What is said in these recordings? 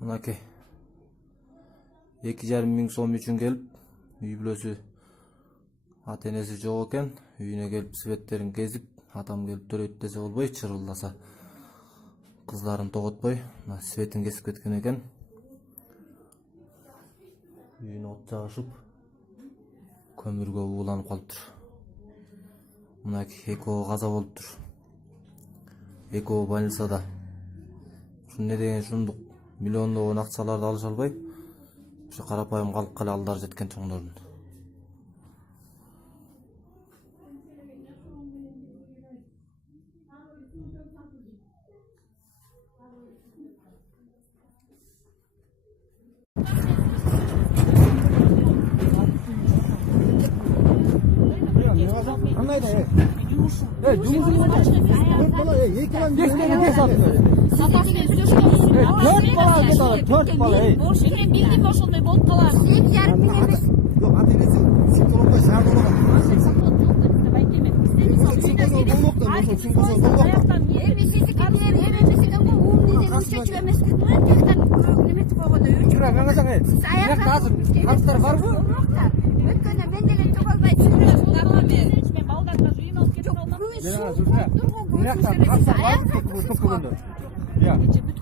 Mınakey 2,5 ming so'm uchun kelib, uy bulosi ата-энеси жок экен, үйүнө келип светтерин кезип, атам келип төрөйт десе болбой, чырылдаса. Кыздарын тоготпой, светин кесип кеткен экен. Үйүнө от жагышып, көмүргө ууланып калыптыр. Мынакей экөө каза болуптур. Экөө больницада. Эмне деген ушундук миллиондогон акчаларды алыша албай, ушу карапайым калып кале алдар жеткен чоңдордун. Bildim ошондой болуп калат. Yok, ата-энеси психологко шаар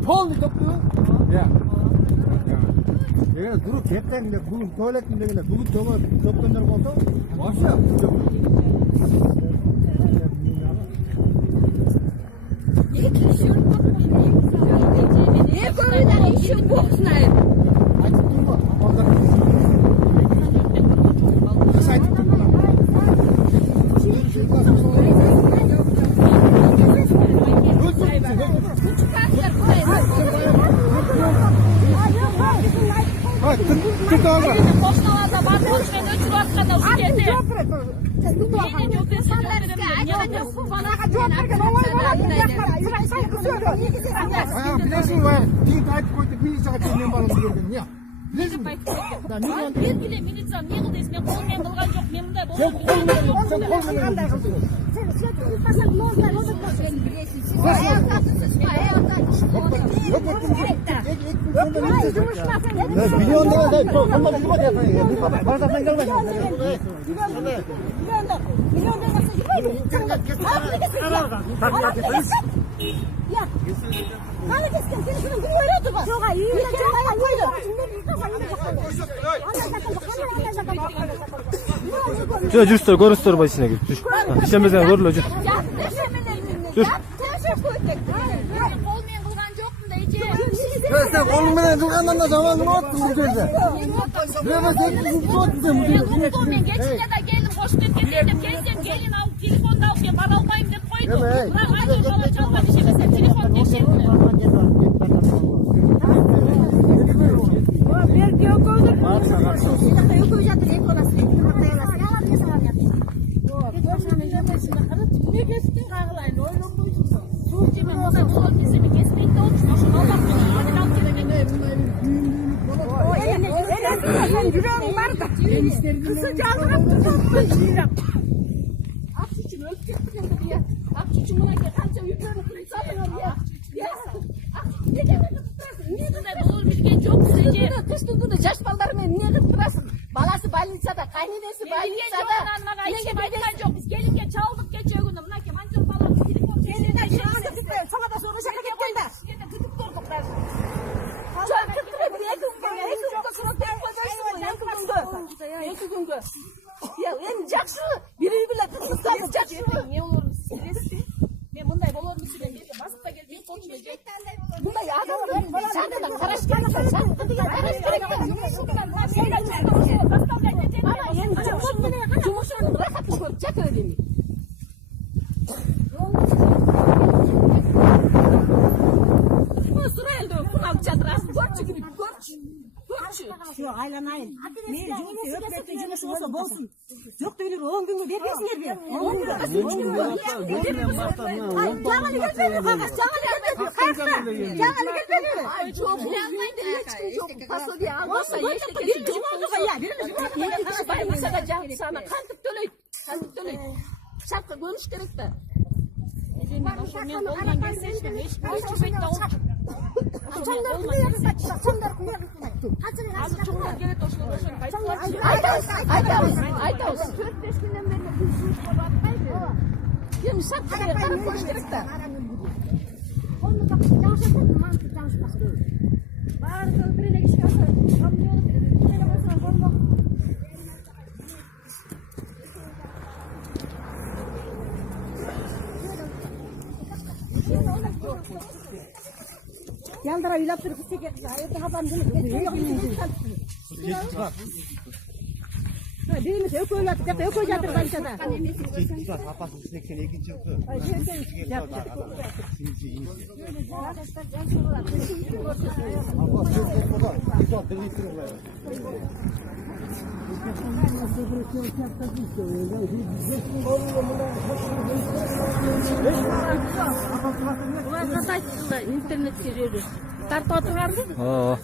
полный топту. Эгер дуруп кеткенде бүгүн туалеттин дегенде бүгүн топтондор болсо, ошо. Кошуналарда бардыгы менен өчүрүп атканда ушу жерде. Белгиле милиция эмне кылды десем, мен кол менен кылган жок, мен мындай Жүрсүздөр, көрүңүздөр ба ичине кирип. Ишенбесең көрүлө жүр. Жүр. кол менен кылган жокмун да эже. Sen kol menен kılgandan da zamanın ottun bu жерде. Мен кечинде да келдим, кошуп кеткен деп келсем, келин алып телефонду алып мен бара албайм деп койду. Бирок айдын бала чалбап ишемесе телефон текшерди. Жаш балдар менен эмне кылып турасың? Баласы больницада, кайненеси больницада. Менге айткан жок, биз келинге чалдык кече күнү. Мынакей манчур балам телефон келинде сага да сого жака кеткен да. Жерде күтүп турдук да. Жол кыртып эки күнгө. Я, эми жакшы. Бири биле кызды жакшы. Эмне болорун билесизби? Мен мындай болорун билбейм. Басыпта келди, болчу жек. Мындай адамдар жадыдан караш керек. Жадыдан караш керек. Жумушунун рахатын көрүп жата берейин. Сурайлды күн алып жатырасың. Көрчү кирип, көрчү. Şu aylanayın. Meri öpmekte cümlesi olsa bolsun. Yok da öyle 10 gün vermezler bir. 10 gün. Canlı gelmedi. Canlı gelmedi. Ay çok planlaydı. Çok fasulye almasa yeşil kesin. Birimiz oldu ya. Birimiz oldu. Yedi kişi bayılmasa da canlı sana. Kantıp döleyip. Kantıp döleyip. Şapka konuş gerek de. Ben oldan geçseydim. Hiç bekle oldu. Çamlar kuruyor kız kaçacak. Çamlar kuruyor kız kaçacak. Kaçırın Azı kaçırın. çoğunlar gene toşuna Aytavuz. 4-5 günden beri bir sürü babanı kaydı. Yemin satmaya karı koş gerek de. Onu kapısı çalışacak. Mantık çalışmaz. Bağırdı birine geçiyorsa. Kamyonu birine basına konmak. Yandıra ilaptırıp çeker. Hayırlı haban bunu. Birimiz yok öyle yapacak. Yok öyle yapacak başta da. Ulan kasay çıktı. İnternet giriyoruz. Tartı oturardı. Ha.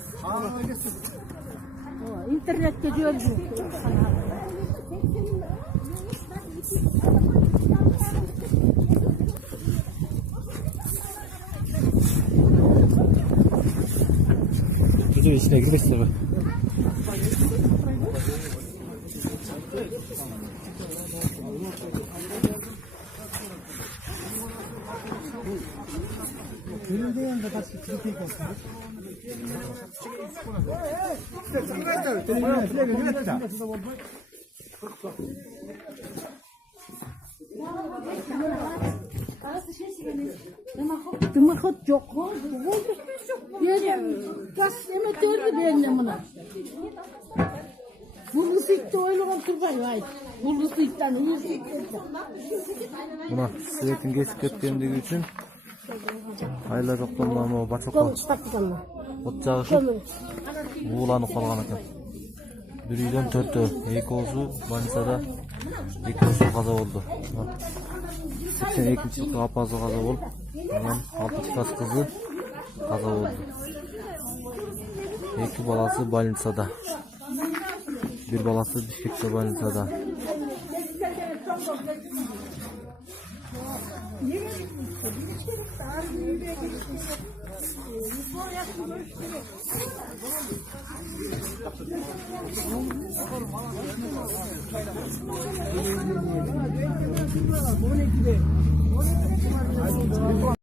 İnternet giriyoruz. Çocuğu içine girmek istiyor. Dımakot yok. Yani gaz emeterdi benimle buna. Bulgusu itti öyle oturmayın. Hayır. Bulgusu itten iyi. Buna sigaretin geçip ketkenligi üçün aylar жоқтан бачокко от жагышып ууланып калган экен. Бир үйдөн 4-төө, экөөсү больницада, экөөсү каза болду. 82-жылкы апасы каза болуп, анан 6 жаш кызы каза болду. 2 баласы больницада. Бир баласы Бишкекте больницада.